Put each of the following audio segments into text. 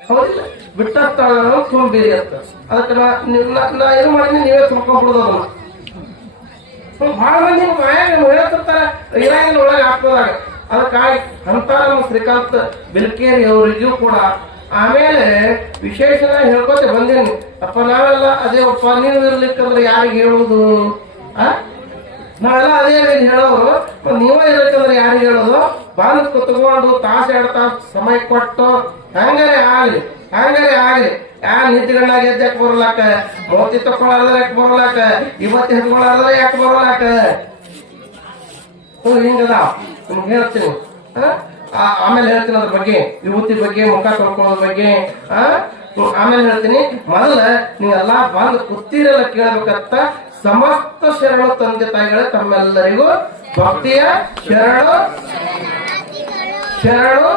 ಹೌದಿಲ್ಲ ಬಿಟ್ಟ ತುಂಬಿರಿ ಅಂತ. ಅದಕ್ಕೆ ನಾ ಏನು ಮಾಡಿದ್ನಿ ನೀವೇ ತುಂಬ್ಕೊಂಡ್ಬಿಡುದು ಅದನ್ನ. ಭಾಳ ಮಂದಿ ಹೇಳ್ತಿರ್ತಾರೆ ಇರಾಗಿನ ಒಳಗೆ ಹಾಕೋದಾಗ ಅದಕ್ಕಾಗಿ ಅಂತ ನಮ್ಮ ಶ್ರೀಕಾಂತ್ ಬಿಲ್ಕೇರಿ ಅವರಿಗೂ ಕೂಡ ಆಮೇಲೆ ವಿಶೇಷನ ಹೇಳ್ಕೊತ ಬಂದೇನಿ. ಅಪ್ಪ, ನಾವೆಲ್ಲ ಅದೇ ಅಪ್ಪ ನೀವು ಇರ್ಲಿಕ್ಕಂದ್ರೆ ಯಾರಿಗೆ ಹೇಳುವುದು? ಆ? ನಾವೆಲ್ಲ ಅದೇ ಏನು ಹೇಳೋರು ನೀವ ಇರ್ಬೇಕಂದ್ರೆ ಯಾರಿಗೆ ಹೇಳೋದು? ಬಾಲ್ ಕುತ್ಕೊಂಡು ತಾಸು ತಾಸು ಸಮಯ ಕೊಟ್ಟು ಹಂಗಾರೆ ಆಗ್ಲಿ ಹಂಗಾರೆ ಆಗ್ಲಿ. ಯಾ ನಿಂತ್ಕೊಂಡಾಗ ಎದ್ದಕ್ ಬರ್ಲಾಕ ಮೋತಿ ತಕೊಳ್ಳಾರ್ದ್ರೆ ಯಾಕೆ ಬರ್ಲಾಕ ಇವತ್ತು ಹೆತ್ಕೊಳಾರ್ದ್ರೆ ಯಾಕೆ ಬರ್ಲಾಕ ಹಿಂಗದ. ನಿಮ್ಗೆ ಹೇಳ್ತೀನಿ. ಆಮೇಲೆ ಹೇಳ್ತೀನಿ ಅದ್ರ ಬಗ್ಗೆ. ಯುವತಿ ಬಗ್ಗೆ, ಮುಖ ತೊಳ್ಕೊಳ್ಳೋದ್ರ ಬಗ್ಗೆ? ಆಮೇಲೆ ಹೇಳ್ತೀನಿ. ಮೊದಲ ನೀವೆಲ್ಲ ಬಂದು ಕೂತಿರಲ್ಲ ಕೇಳಬೇಕಂತ ಸಮಸ್ತ ಶರಣು ತಂದೆ ತಾಯಿಗಳ ತಮ್ಮೆಲ್ಲರಿಗೂ ಭಕ್ತಿಯ ಶರಣು ಶರಣು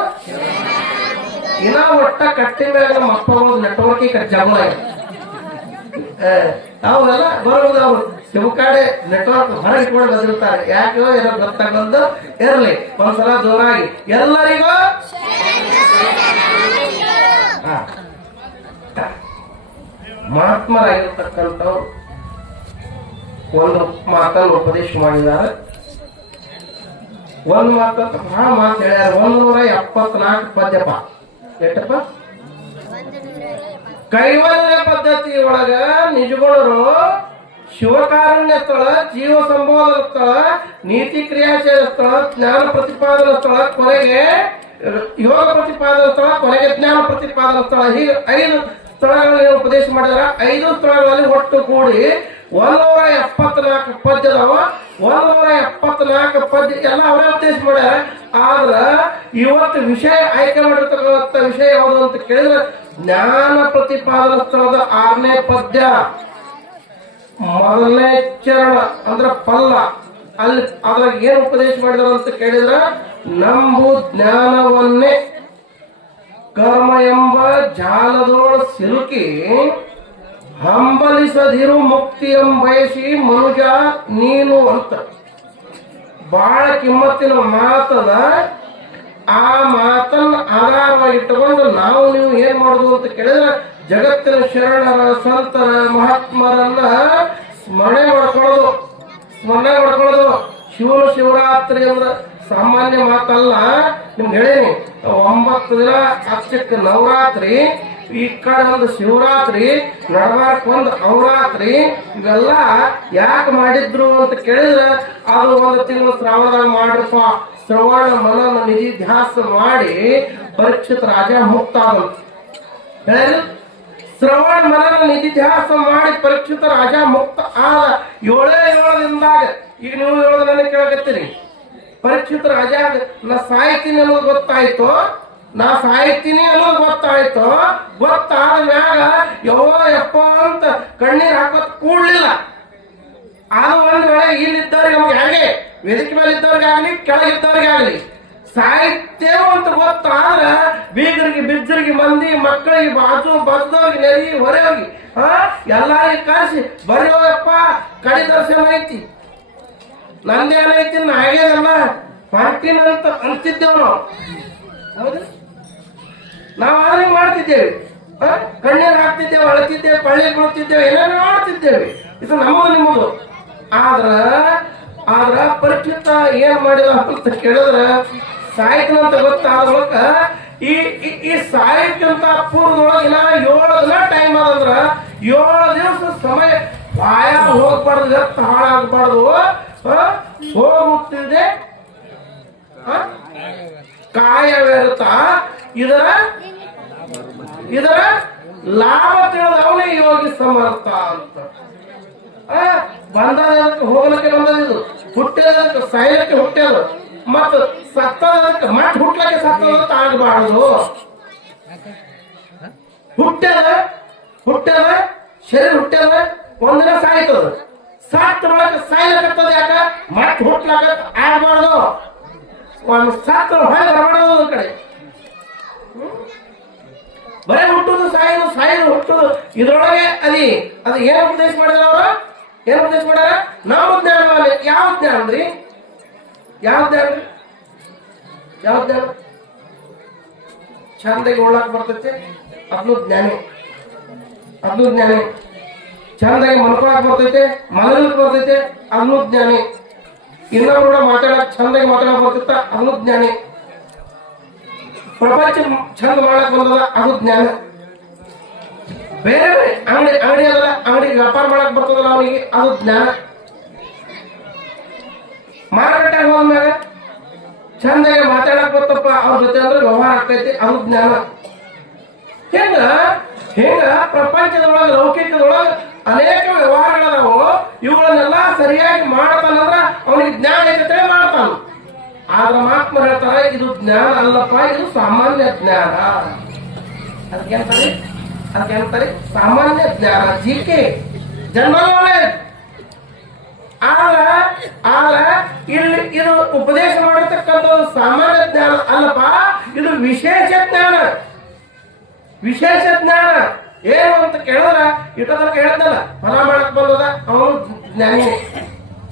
ಇನ್ನ ಒಟ್ಟ ಕಟ್ಟಿ ಮೇಲೆ ನಮ್ಮ ಅಪ್ಪ ಒಂದು ನೆಟ್ವರ್ಕ್ ಜಗಳ ಅವರೆಲ್ಲ ಬರುವುದು ಅವರು. ಶಿವಕಾಡೆ ನೆಟ್ವರ್ಕ್ ಹೊರಗೆ ಇಟ್ಕೊಂಡು ಬಂದಿರ್ತಾರೆ. ಯಾಕೋ ಏನೋ ಗೊತ್ತಾಗಲ್ದು ಇರಲಿ. ಒಂದ್ಸಲ ಜೋರಾಗಿ. ಎಲ್ಲರಿಗೂ. ಮಹಾತ್ಮರಾಗಿರ್ತಕ್ಕಂಥವ್ರು ಒಂದು ಮಾತನ್ನು ಉಪದೇಶ ಮಾಡಿದ್ದಾರೆ. ಒಂದು ಮಾತು ಬಹಳ ಮಾತು ಹೇಳ್ಯಾರ ಒಂದೂರ ಎಪ್ಪತ್ನಾಲ್ಕು ಪದ್ಯಪ್ಪ ಎಷ್ಟಪ್ಪ? ಕೈವಲ್ಯ ಪದ್ಧತಿ ಒಳಗ ನಿಜಗುಣರು ಶಿವಕಾರುಣ್ಯ ಸ್ಥಳ, ಜೀವ ಸಂಬೋಧನ ಸ್ಥಳ, ನೀತಿ ಕ್ರಿಯಾಶೀಲ ಸ್ಥಳ, ಜ್ಞಾನ ಪ್ರತಿಪಾದನಾ ಸ್ಥಳ, ಕೊನೆಗೆ ಯೋಗ ಪ್ರತಿಪಾದನ ಸ್ಥಳ, ಕೊನೆಗೆ ಜ್ಞಾನ ಪ್ರತಿಪಾದನಾ ಸ್ಥಳ. ಹೀಗೆ ಐದು ಸ್ಥಳಗಳಲ್ಲಿ ಉಪದೇಶ ಮಾಡಿದಾರ ಐದು ಸ್ಥಳಗಳಲ್ಲಿ ಒಟ್ಟು ಕೂಡಿ ಒಂದೂರ ಎಪ್ಪತ್ನಾಲ್ಕು ಪದ್ಯದವ ಒಂದೂರ ಎಪ್ಪತ್ನಾಲ್ಕು ಪದ್ಯ ಎಲ್ಲ ಅವರೇ ಉದ್ದೇಶ ಮಾಡ್ಯಾರ. ಆದ್ರ ಇವತ್ತು ವಿಷಯ ಆಯ್ಕೆ ಮಾಡಿರ್ತಕ್ಕಂಥ ವಿಷಯ ಯಾವುದು ಅಂತ ಕೇಳಿದ್ರೆ ಜ್ಞಾನ ಪ್ರತಿಪಾದನ ಸ್ಥಳದ ಆರನೇ ಪದ್ಯ. ಮೊದಲನೇ ಚರಣ ಅಂದ್ರ ಪಲ್ಲ. ಅಲ್ಲಿ ಅದ್ರಾಗ ಏನ್ ಉಪದೇಶ ಮಾಡಿದಾರ ಅಂತ ಕೇಳಿದ್ರ ನಂಬು ಜ್ಞಾನವನ್ನೇ. ಕರ್ಮ ಎಂಬ ಜಾಲದೊಳ ಸಿಲುಕಿ ಹಂಬಲಿಸದಿರು ಮುಕ್ತಿ ಎಂಬಯಸಿ ಮನುಜ, ನೀನು ಅಂತ ಬಹಳ ಕಿಮ್ಮತ್ತಿನ ಮಾತನ ಆ ಮಾತನ್ನ ಆಧಾರವಾಗಿ ಇಟ್ಟುಕೊಂಡು ನಾವು ನೀವು ಏನ್ ಮಾಡುದು ಅಂತ ಕೇಳಿದ್ರೆ ಜಗತ್ತಿನ ಶರಣರ ಸಂತರ ಮಹಾತ್ಮರನ್ನ ಸ್ಮರಣೆ ಮಾಡ್ಕೊಳ್ಳೋದು. ಸ್ಮರಣೆ ಮಾಡ್ಕೊಳ್ಳೋದು. ಶಿವನ ಶಿವರಾತ್ರಿ ಅಂದ್ರೆ ಸಾಮಾನ್ಯ ಮಾತಲ್ಲ. ನಿಮ್ಗೆ ಹೇಳೀನಿ, ಒಂಬತ್ತು ದಿನ ಅಕ್ಷಕ್ಕೆ ನವರಾತ್ರಿ ಈ ಕಡೆ ಒಂದು ಶಿವರಾತ್ರಿ ನಡಬಾರಕ್ ಒಂದು ಅವರಾತ್ರಿ ಇವೆಲ್ಲ ಯಾಕೆ ಮಾಡಿದ್ರು ಅಂತ ಕೇಳಿದ್ರೆ ಅದು ಒಂದು ತಿಂಗಳು ಶ್ರಾವಣದಾಗ ಮಾಡ್ರಪ್ಪ. ಶ್ರವಣ ಮನನ ನಿಧಿ ಧ್ಯಾಸ ಮಾಡಿ ಪರೀಕ್ಷಿತ ರಾಜ ಹೇಳಿದ್ರು ಶ್ರವಣ ಮನನ ನಿಧಿ ಧ್ಯಾಸ ಮಾಡಿ ಪರೀಕ್ಷಿತ ರಾಜ ಮುಕ್ತ ಆದ ಏಳೇ ಏಳದಿಂದಾಗ ಈಗ ನೀವು ಹೇಳೋದು ನನಗೆ ಕೇಳಕತ್ತೀರಿ ಪರೀಕ್ಷಿತ ರಾಜ ನಾ ಸಾಯ್ತೀನಿ ಅನ್ನೋದು ಗೊತ್ತಾಯ್ತು? ನಾ ಸಾಯ್ತೀನಿ ಅನ್ನೋದು ಗೊತ್ತಾಯ್ತು. ಗೊತ್ತಾದ ಮ್ಯಾಗ ಯೋ ಯಪ್ಪ ಅಂತ ಕಣ್ಣೀರ್ ಹಾಕೋದ್ ಕೂಡ್ಲಿಲ್ಲ. ಅದು ಒಂದ್ ವೇಳೆ ಇಲ್ಲಿದ್ದವ್ರಿಗೆ ನಮ್ಗೆ ಹಾಗೆ ವೇದಿಕೆ ಮೇಲೆ ಇದ್ದವ್ರಿಗೆ ಆಗ್ಲಿ, ಕೆಳಗಿದ್ದವ್ರಿಗೆ ಆಗ್ಲಿ ಸಾಹಿತ್ಯವು ಅಂತ ಗೊತ್ತಾದ್ರ ಬೀಗರಿಗೆ, ಬಿಜ್ಜರಿಗೆ ಮಂದಿ, ಮಕ್ಕಳಿಗೆ, ಬಾಜು ಬದ್ದವ್ರಿಗೆ ನೆರಿ ಹೊರೆಯೋಗಿ ಹಾ, ಎಲ್ಲಾರಿಗೆ ಕರೆಸಿ ಬರೆಯೋಯಪ್ಪ ಕಡಿ ದರ್ಶನ ಐತಿ? ನಂದೇನೈತಿ ನಾಗೇನಲ್ಲ ಪಾರ್ಟಿನ ಅಂತ ಅಂತಿದ್ದೇವ್ ನಾವು. ಹೌದು. ನಾವು ಆದ್ರೆ ಮಾಡ್ತಿದ್ದೇವೆ? ಕಣ್ಣೀರು ಹಾಕ್ತಿದ್ದೇವೆ, ಅಳತಿದ್ದೇವೆ ಪಳ್ಳಿ ಬೀಳ್ತಿದ್ದೇವೆ, ಏನೇನೋ ಮಾಡ್ತಿದ್ದೇವೆ. ಇದು ನಮ್ಮದು ನಿಮ್ಮದು ಆದ್ರ ಆದ್ರ ಪರಿಚಿತ ಏನ್ ಮಾಡಿದ ಅಂತ ಕೇಳಿದ್ರ, ಸಾಹಿತ್ಯ ಅಂತ ಬಳಿಕ ಈ, ಈ- ಸಾಯಕ್ಕಿಂತ ಸಾಹಿತ್ಯಂತ ಇಲ್ಲ ಏಳು ದಿನ ಟೈಮ್ ಅದಂದ್ರ ಏಳು ದಿವಸ ಸಮಯ ಬಾಯ ಹೋಗ್ಬಾರ್ದು, ಎತ್ತ ಹಾಳಾಗಬಾರ್ದು. ಹೋಗುತ್ತಿದೆ? ಕಾಯವಿರುತ್ತ? ಇದರ? ಇದರ? ಲಾಭ ತಿಳಿದ ಅವನೇ ಯೋಗಿ ಸಮರ್ಥ ಅಂತ. ಬಂದದಕ್ಕೆ ಹೋಗ್ಲಿಕ್ಕೆ ಬಂದದಿದು ಹುಟ್ಟಿದಕ್ಕೆ ಸಾಯಲಿಕ್ಕೆ ಹುಟ್ಟ್ಯದ. ಮತ್ತು ಸತ್ತದಕ್ಕೆ ಮಠ ಹುಟ್ಟಲಕ್ಕೆ ಸತ್ತದಂತ ಆಗಬಾರದು. ಹುಟ್ಟ್ಯದ ಹುಟ್ಟ್ಯದ, ಶರೀರ ಹುಟ್ಟದ ಒಂದಿನ ಸಾಯ್ತದ. ಸತ್ತ ಒಳಗೆ ಸಾಯ್ಲಕತ್ತದ ಯಾಕ? ಮತ್ತೆ ಹುಟ್ಲಕ್ಕ ಆಗಬಾರದು. ಒಂದು ಸತ್ತ ಹೊಳೆ ಕಡೆ. ಬರೇ ಹುಟ್ಟುದು, ಸಾಯೋದು ಸಾಯೋದು, ಹುಟ್ಟುದು. ಇದ್ರೊಳಗೆ ಅಲ್ಲಿ ಅದು ಏನ್ ಉಪದೇಶ ಮಾಡಿದಾರ ಅವರು? ಏನ್ ಉಪದೇಶ ಮಾಡ್ಯಾರ ನಾವು ಯಾವ ಜ್ಞಾನ ಅಂದ್ರಿ? ಯಾವ ಜ್ಞಾನ ಯಾವ ಜ್ಞಾನ? ಚಂದಾಗಿ ಉಳ್ಳಾಕ್ ಬರ್ತೈತಿ. ಅದ್ನು ಜ್ಞಾನಿ. ಅದ್ನು ಜ್ಞಾನಿ. ಚಂದಾಗಿ ಮಲ್ಕೊಳಕ್ ಬರ್ತೈತೆ ಮಲಗಕ್ ಬರ್ತೈತೆ ಅದ್ನು ಜ್ಞಾನಿ. ಇನ್ನೊಬ್ರು ಮಾತಾಡಕ್ ಚಂದಾಗಿ ಮಾತಾಡಕ್ ಬರ್ತಿತ್ತ ಅದ್ನು ಜ್ಞಾನಿ. ಪ್ರಪಂಚ ಚಂದ ಮಾಡಕ್ ಬಂದದ ಅದು ಜ್ಞಾನ. ಬೇರೆ ಅಂಗಡಿ ಅಂಗಡಿ ಅಲ್ಲ ಅಂಗಡಿ ವ್ಯಾಪಾರ ಮಾಡಕ್ ಬರ್ತದಲ್ಲ ಅವನಿಗೆ ಅದು ಜ್ಞಾನ. ಮಾರುಕಟ್ಟೆ ಹೋದ್ಮೇಲೆ ಚಂದಾಗಿ ಮಾತಾಡಕ್ ಬರ್ತಪ್ಪ, ಅವ್ರ ಜೊತೆ ಅಂದ್ರೆ ವ್ಯವಹಾರ ಆಗ್ತೈತಿ, ಅದು ಜ್ಞಾನ. ಹೆಂಗ? ಹೆಂಗ? ಪ್ರಪಂಚದೊಳಗ ಲೌಕಿಕದೊಳಗ ಅನೇಕ ವ್ಯವಹಾರಗಳದಾವು. ಇವುಗಳನ್ನೆಲ್ಲ ಸರಿಯಾಗಿ ಮಾಡ್ತಾನಂದ್ರ ಅವನಿಗೆ ಜ್ಞಾನ ಐತೆ ಮಾಡ್ತಾನ. ಆದ್ರ ಮಾತ್ರ ಹೇಳ್ತಾರೆ, ಇದು ಜ್ಞಾನ ಅಲ್ಲಪ್ಪ, ಇದು ಸಾಮಾನ್ಯ ಜ್ಞಾನ. ಅದಕ್ಕೇಂತಾರೆ ಅದಕ್ಕೇಂತಾರೆ ಸಾಮಾನ್ಯ ಜ್ಞಾನ, ಜಿಕೆ ಜನರಲ್ ನಾಲೆಜ್ ಆಗ ಆಗ ಇಲ್ಲಿ ಇದು ಉಪದೇಶ ಮಾಡಿರ್ತಕ್ಕಂಥದ್ದು ಸಾಮಾನ್ಯ ಜ್ಞಾನ ಅಲ್ಲಪ್ಪ, ಇದು ವಿಶೇಷ ಜ್ಞಾನ. ವಿಶೇಷ ಜ್ಞಾನ. ಏನು ಅಂತ ಕೇಳಿದ್ರ ಇಟ್ಟದಕ್ಕೆ ಹೇಳ್ದಲ್ಲ ಹೊಲ ಮಾಡಕ್ ಬಂದದ, ಅವನು ಜ್ಞಾನಿನೇ.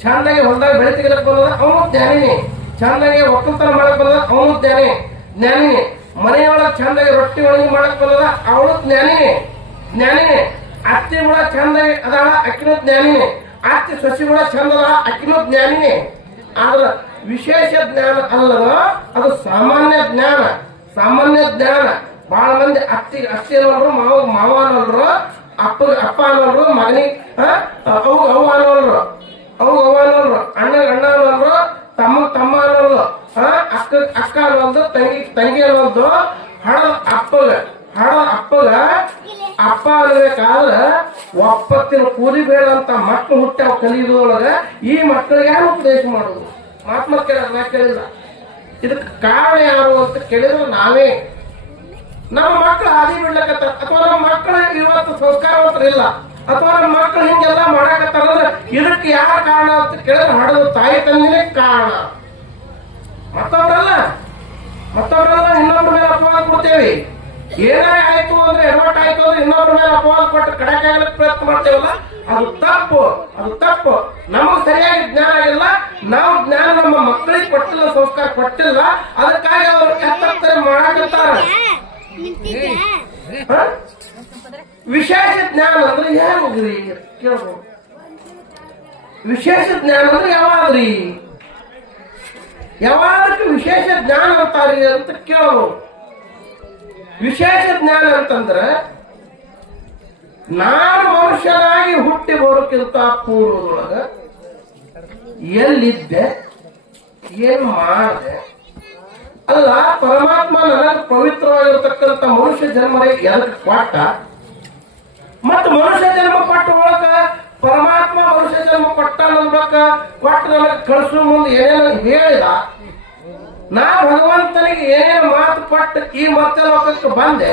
ಚಂದಾಗಿ ಹೊಲದಾಗ ಬೆಳೆ ತೆಗಿಲಕ್ ಬಂದದ, ಅವನು ಜ್ಞಾನಿನೇ. ಚಂದಾಗಿ ಒಕ್ಕಲ್ತನ ಮಾಡಕ್ ಬಂದದ ಅವನು ಜ್ಞಾನಿ. ಜ್ಞಾನಿನಿ. ಮನೆಯೊಳಗೆ ಚಂದಾಗಿ ರೊಟ್ಟಿ ಒಳಗೆ ಮಾಡಕ್ ಬಂದದ ಅವಳು ಜ್ಞಾನಿನಿ. ಜ್ಞಾನಿನಿ. ಅತ್ತಿ ಕೂಡ ಚಂದಾಗಿ ಅದಾಳ, ಅಕ್ಕಿನ ಜ್ಞಾನಿನಿ. ಅತ್ತಿ ಸಸಿ ಕೂಡ ಚಂದ ಅದಾಳ ಅಕ್ಕಿನೂ ಜ್ಞಾನಿನಿ. ಆದ್ರ ವಿಶೇಷ ಜ್ಞಾನ ಅಲ್ಲದ, ಅದು ಸಾಮಾನ್ಯ ಜ್ಞಾನ. ಸಾಮಾನ್ಯ ಜ್ಞಾನ. ಬಹಳ ಮಂದಿ ಅತ್ತಿ ಅತ್ತಿ ಅನ್ನೋರು, ಮಾವ ಮಾವ ಅನ್ನೋರು, ಅಪ್ಪ ಅಪ್ಪ ಅನ್ನೋರು, ಮಗನಿಗೆ ಅವು ಅವು ಅನ್ನೋರು. ಅವು, ಅವ ಅನ್ನೋರು. ಅಣ್ಣ ಅಣ್ಣ ಅನ್ನೋರು ತಮ್ಮ ತಮ್ಮ ಅನ್ನೋದು ಅಕ್ಕ ಅಕ್ಕ ಅನ್ನೋದು ತಂಗಿ ತಂಗಿ ಅನ್ನೋದು ಹಣ ಅಪ್ಪಗ. ಹಣ ಅಪ್ಪಗ ಅಪ್ಪ ಅನ್ನಬೇಕಾದ್ರ ಒಪ್ಪತ್ತಿನ ಕೂಲಿ ಬೇಡ ಅಂತ ಮಕ್ಕಳು ಹುಟ್ಟಿ ಅವ್ ಕಲಿಯೋದ್ರೊಳಗ ಈ ಮಕ್ಕಳಿಗೆ ಯಾರು ಉಪದೇಶ ಮಾಡೋದು? ಮಹಾತ್ಮ ಕೇಳ ಕೇಳಿಲ್ಲ. ಇದಕ್ಕೆ ಕಾರಣ ಯಾರು ಅಂತ ಕೇಳಿದ್ರೆ ನಾವೇ. ನಮ್ಮ ಮಕ್ಕಳು ಹಾದಿ ಬಿಡ್ಲಕ್ಕ ಅಥವಾ ನಮ್ಮ ಮಕ್ಕಳ ಇವತ್ತು ಸಂಸ್ಕಾರವಂತರಿಲ್ಲ ಅಥವಾ ನಮ್ಮ ಮಕ್ಕಳು ಹಿಂಗೆಲ್ಲ ಮಾಡಾಕತ್ತಾರ ಇದಕ್ಕೆ ಯಾರ ಕಾರಣ ಅಂತ ಕೇಳಿದ್ರೆ ಹಾಡದ ತಾಯಿ ತಂದಿನೇ ಕಾರಣ. ಮತ್ತೊಬ್ರಲ್ಲ? ಮತ್ತೊಬ್ರಲ್ಲ ಇನ್ನೊಬ್ರ ಮೇಲೆ ಅಪವಾದ ಕೊಡ್ತೇವೆ. ಏನೇ ಆಯ್ತು ಅಂದ್ರೆ ಎಡವಟ್ ಆಯ್ತು ಅಂದ್ರೆ ಇನ್ನೊಬ್ರ ಮೇಲೆ ಅಪವಾದ ಕೊಟ್ಟು ಕಡೆಕಾಗಲಿಕ್ಕೆ ಪ್ರಯತ್ನ ಮಾಡ್ತೇವಲ್ಲ? ಅದು ತಪ್ಪು ಅದು ತಪ್ಪು. ನಮಗ್ ಸರಿಯಾಗಿ ಜ್ಞಾನ ಆಗಿಲ್ಲ. ನಾವು ಜ್ಞಾನ ನಮ್ಮ ಮಕ್ಕಳಿಗೆ ಕೊಟ್ಟಿಲ್ಲ ಸಂಸ್ಕಾರ ಕೊಟ್ಟಿಲ್ಲ. ಅದಕ್ಕಾಗಿ ಅವರು ಎತ್ತ ಮಾಡಾಕತ್ತಾರ ಹ? ವಿಶೇಷ ಜ್ಞಾನ ಅಂದ್ರೆ ಹೆಂಗ್ರಿ ಕೇಳ್ಬೋದು. ವಿಶೇಷ ಜ್ಞಾನ ಅಂದ್ರೆ ಯಾವಾದ್ರಿ ಯಾವಾದಕ್ಕೆ ವಿಶೇಷ ಜ್ಞಾನ ಅಂತಾರಿ ಅಂತ ಕೇಳಬಹುದು ವಿಶೇಷ ಜ್ಞಾನ ಅಂತಂದ್ರೆ ನಾನು ಮನುಷ್ಯನಾಗಿ ಹುಟ್ಟಿ ಬರೋಕ್ಕಿಂತ ಪೂರ್ವದೊಳಗ ಎಲ್ಲಿದ್ದೆ, ಏನ್ ಮಾಡಿದೆ, ಅಲ್ಲ ಪರಮಾತ್ಮ ನನಗೆ ಪವಿತ್ರವಾಗಿರ್ತಕ್ಕಂಥ ಮನುಷ್ಯ ಜನ್ಮ ಎದಕ್ಕೆ ಕೊಟ್ಟ ಮತ್ತು ಮನುಷ್ಯ ಜನ್ಮ ಕೊಟ್ಟ ಒಳಗ ಪರಮಾತ್ಮ ಮನುಷ್ಯ ಜನ್ಮ ಕೊಟ್ಟ ನನ್ಬಕ ಕೊಟ್ಟ ನಮಗೆ ಕಳಿಸೋ ಮುಂದೆ ಏನೇನು ಹೇಳಿದ. ನಾ ಭಗವಂತನಿಗೆ ಏನೇನು ಮಾತು ಕೊಟ್ಟು ಈ ಮತ್ತೆ ಲೋಕಕ್ಕೆ ಬಂದೆ.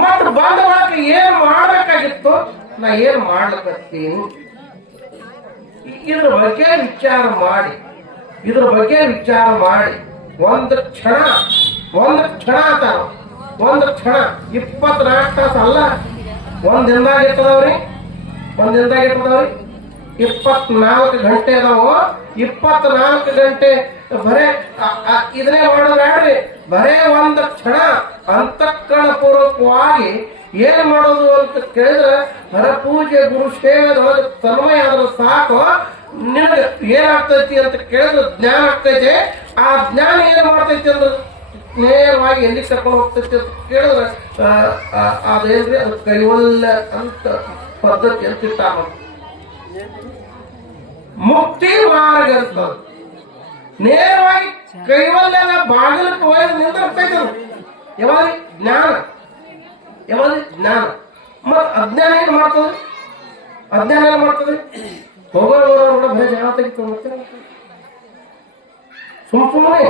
ಮತ್ತೆ ಬಂದ ಒಳಗ ಏನ್ ಮಾಡ್ಬೇಕಾಗಿತ್ತು? ನಾ ಏನ್ ಮಾಡ್ಲಕತ್ತೀನಿ? ಇದ್ರ ಬಗ್ಗೆ ವಿಚಾರ ಮಾಡಿ. ಇದ್ರ ಬಗ್ಗೆ ವಿಚಾರ ಮಾಡಿ. ಒಂದು ಕ್ಷಣ ಒಂದು ಕ್ಷಣ ಅಂತಾರ. ಒಂದು ಕ್ಷಣ ಇಪ್ಪತ್ನಾಲ್ಕು ತಾಸು ಅಲ್ಲ. ಒಂದ್ ದಿನದಾಗ ಇರ್ತದವ್ರಿ ಒಂದ್ ದಿನದಾಗ ಇರ್ತದವ್ರಿ ಇಪ್ಪತ್ನಾಲ್ಕು ಗಂಟೆ ಅದಾವು? ಇಪ್ಪತ್ನಾಲ್ಕು ಗಂಟೆ. ಬರೇ ಇದನ್ನೇ ಮಾಡೋದ್ರಿ ಬರೇ ಒಂದು ಕ್ಷಣ ಅಂತಃಕರಣ ಪೂರ್ವಕವಾಗಿ ಏನ್ ಮಾಡೋದು ಅಂತ ಕೇಳಿದ್ರೆ ಹರ ಪೂಜೆ ಗುರು ಸೇವೆದೊಳಗೆ ತನ್ಮಯ ಆದ್ರೆ ಸಾಕು. ನಿನಗೆ ಏನಾಗ್ತೈತಿ ಅಂತ ಕೇಳಿದ್ರೆ ಜ್ಞಾನ ಆಗ್ತೈತೆ. ಆ ಜ್ಞಾನ ಏನ್ ಮಾಡ್ತೈತಿ ಅಂದ್ರೆ? ನೇರವಾಗಿ ಎಲ್ಲಿ ಕರ್ಕೊಂಡು ಹೋಗ್ತೈತಿ ಅಂತ ಕೇಳಿದ್ರೆ ಆ, ಆ, ಅದೇನ್ರಿ ಅದು ಕೈವಲ್ಯ ಅಂತ ಪದ್ಧತಿ ಅಂತ ಇಟ್ಟಾರ ಮುಕ್ತಿ ಮಾರ್ಗ ಇರ್ತದ ನೇರವಾಗಿ ಕೈವಲ್ಯನ ಬಾಗಿಲಕ್ಕೆ ಒಯ್ದು ನಿಂದಿರ್ತೈತೆ ಅದು. ಯಾವಾಗ? ಜ್ಞಾನ. ಯಾವಾಗ? ಜ್ಞಾನ. ಮತ್ ಅಜ್ಞಾನ ಏನ್ ಮಾಡ್ತದೆ? ಅಜ್ಞಾನ ಏನ್ ಮಾಡ್ತದೆ? ಹೋಗೋರು ಬರೋರು ಕೂಡ ಬರೀ ಜಗಳ ತೆಗಿತು ಮತ್ತೆ? ಸುಮ್ ಸುಮ್ಮನೆ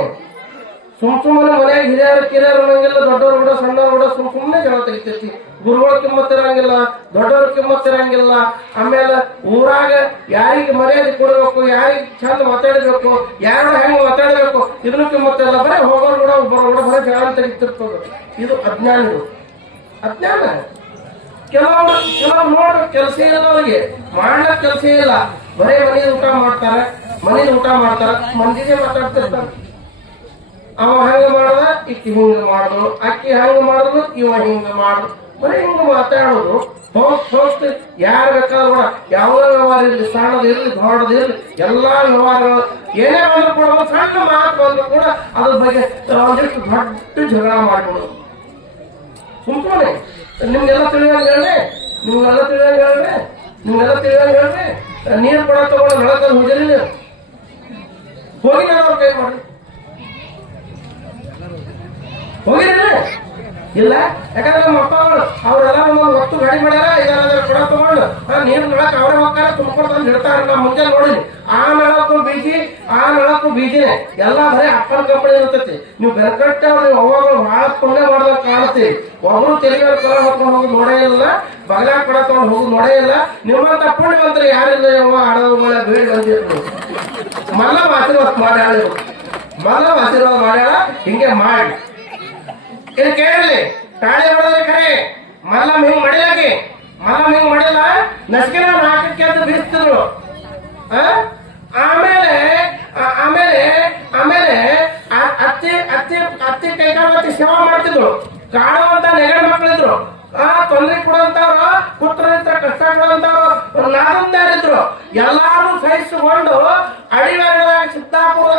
ಸುಮ್ ಸುಮ್ಮನೆ ಮನೆಯಾಗ ಹಿರಿಯರು, ಕಿರಿಯರು ಅನ್ನಂಗಿಲ್ಲ ದೊಡ್ಡವರು ಕೂಡ ಸಣ್ಣವ್ರು ಕೂಡ ಸುಮ್ ಸುಮ್ಮನೆ ಜನ ತೆಗಿತೈತಿ ಗುರುಗಳ ಕಿಮ್ಮತ್ತಿರಂಗಿಲ್ಲ ಕಿಮ್ಮತ್ ಇರಂಗಿಲ್ಲ. ಆಮೇಲೆ ಊರಾಗ ಯಾರಿಗೆ ಮರ್ಯಾದೆ ಕೊಡಬೇಕು, ಯಾರಿಗೆ ಚಂದ ಮಾತಾಡಬೇಕು, ಯಾರು ಹೆಂಗ್ ಮಾತಾಡಬೇಕು, ಇದನ್ನು ಕಿಮ್ಮತ್ತಿಲ್ಲ ಬರೀ ಹೋಗೋರು ಕೂಡ ಒಬ್ಬರು ಕೂಡ ಬರೀ ಜನ ತೆಗಿತಿರ್ತದ ಇದು ಅಜ್ಞಾನ ಅಜ್ಞಾನ. ಕೆಲವರು, ಕೆಲವ್ರು ನೋಡ ಕೆಲಸ ಇಲ್ಲ ಮಾಡ್ಲಕ್ ಕೆಲಸ ಇಲ್ಲ. ಬರೇ ಮನೇಲಿ ಊಟ ಮಾಡ್ತಾರೆ ಮನೇಲಿ ಊಟ ಮಾಡ್ತಾರ, ಮಂದಿಗೆ ಮಾತಾಡ್ತಿರ್ತಾರೆ. ಅವ ಹಂಗ ಮಾಡದ? ಇಕ್ಕಿ ಹಿಂಗ ಮಾಡಿದ್ರು ಅಕ್ಕಿ ಹಂಗ ಮಾಡಿದ್ರು ಇವ ಹಿಂಗ ಮಾಡುದು. ಬರೀ ಹಿಂಗ ಮಾತಾಡೋದು. ಹೋಗ್ತ ಹೋಗ್ತ ಯಾರು ಬೇಕಾದ್ರೂ ಕೂಡ ಯಾವ ವ್ಯವಹಾರ ಇರ್ಲಿ, ಸಣ್ಣದು ಇರಲಿ, ದೊಡ್ಡದು ಇರಲಿ, ಎಲ್ಲಾ ವ್ಯವಹಾರಗಳು ಏನೇ ಬಂದ್ರು ಕೂಡ ಸಣ್ಣ ಮಾತು ಬಂದ್ರು ಕೂಡ ಅದ್ರ ಬಗ್ಗೆ ಒಂದಿಷ್ಟು ದೊಡ್ಡ ಜಗಳ ಮಾಡ್ಬಿಡೋದು ಸುಮ್ಮನೆ ನಿಮ್ಗೆಲ್ಲ ತಿಳಿಯಂಗ ಹೇಳ್ರಿ? ನಿಮ್ಗೆಲ್ಲ ತಿಳಿಯಂಗ ಹೇಳ್ರಿ? ನಿಮ್ಗೆಲ್ಲ ತಿಳಿಯಂಗ ಹೇಳ್ರಿ? ನೀರು ಕೊಡ ತಗೊಂಡು ಬೆಳಕ ನೀವು. ಹೋಗಿ ಅವ್ರ ಕೈ ಹೋಗಿರಿ ಇಲ್ಲ, ಯಾಕಂದ್ರೆ ನಮ್ಮ ಅಪ್ಪ ಅವರು, ಅವರೆಲ್ಲ ಒಂದೊಂದು ಹೊತ್ತು ಗಾಡಿ ಮಾಡ್ಯಾರ ಇದಾರ ಕೂಡ ತಗೊಂಡು ನೀರು ನೋಡಕ್ ಅವರೇ ಹೋಗ್ತಾರ ತುಂಬಿಕೊಡ್ತಾ ತಂದು ಇಡ್ತಾರ ನಾ ಮುಂದೆ ನೋಡಿದ್ವಿ. ಆ ನಳಕ್ಕೂ ಬೀಜಿ ಆ ನಳಕ್ಕೂ ಬೀಜಿನೇ ಎಲ್ಲ ಬರೀ ಅಪ್ಪನ ಕಂಪನಿ ಇರ್ತೈತಿ. ನೀವು ಬೆರಕಟ್ಟ ನೀವು ಅವಾಗ ಬಹಳ ಪುಣ್ಯ ಮಾಡ್ದಾಗ ಕಾಣ್ತೀವಿ ಒಬ್ರು ತೆರಿಗೆ ಕೊಲ ಹೊತ್ಕೊಂಡು ಹೋಗಿ ನೋಡೇ ಇಲ್ಲ ಬಗಲಾಗ ಕೊಡ ತಗೊಂಡು ಹೋಗಿ ನೋಡೇ ಇಲ್ಲ. ನಿಮ್ಮಂತ ಪುಣ್ಯವಂತರು ಯಾರಿಲ್ಲ ಯವ್ವ ಆಡೋಗಳ ಬೇಡ ಬಂದಿರ್ಬೋದು ಮಲ್ಲ ಆಶೀರ್ವಾದ ಮಾಡ್ಯಾಳ. ಮಲ್ಲ ಆಶೀರ್ವಾದ ಮಾಡ್ಯಾಳ, ಹಿಂಗೆ ಮಾಡಿ. ಇದು ಕೇಳಲಿ. ತಾಳೆ ಹೊಡೆದ್ರೆ ಖರೆ ಮಲ್ಲಮ್ ಹಿಂಗ್ ಮಾಡಿಲಾಗಿ ಮಲ್ಲಮ್ ಹಿಂಗ್ ಮಾಡಿಲ್ಲ ನಸ್ಕಿನ ನಾಕಕ್ಕೆ ಅಂತ ಬೀಸ್ತಿದ್ರು? ಆಮೇಲೆ ಆಮೇಲೆ ಆಮೇಲೆ ಅತ್ತಿ ಅತ್ತಿ ಅತ್ತಿ ಕೈಕಾಲತ್ತಿ ಸೇವಾ ಮಾಡ್ತಿದ್ರು. ಕಾಡುವಂತ ನೆಗಡ ಮಕ್ಕಳಿದ್ರು. ಆ, ತೊಂದರೆ ಕೊಡುವಂತವ್ರು ಪುತ್ರ ಕಷ್ಟ ಕೊಡುವಂತವ್ರು ನಾದಂದಾರಿದ್ರು ಎಲ್ಲಾರು ಸಹಿಸಿಕೊಂಡು ಅಡಿವಾರದಾಗ ಸಿದ್ದಾಪುರ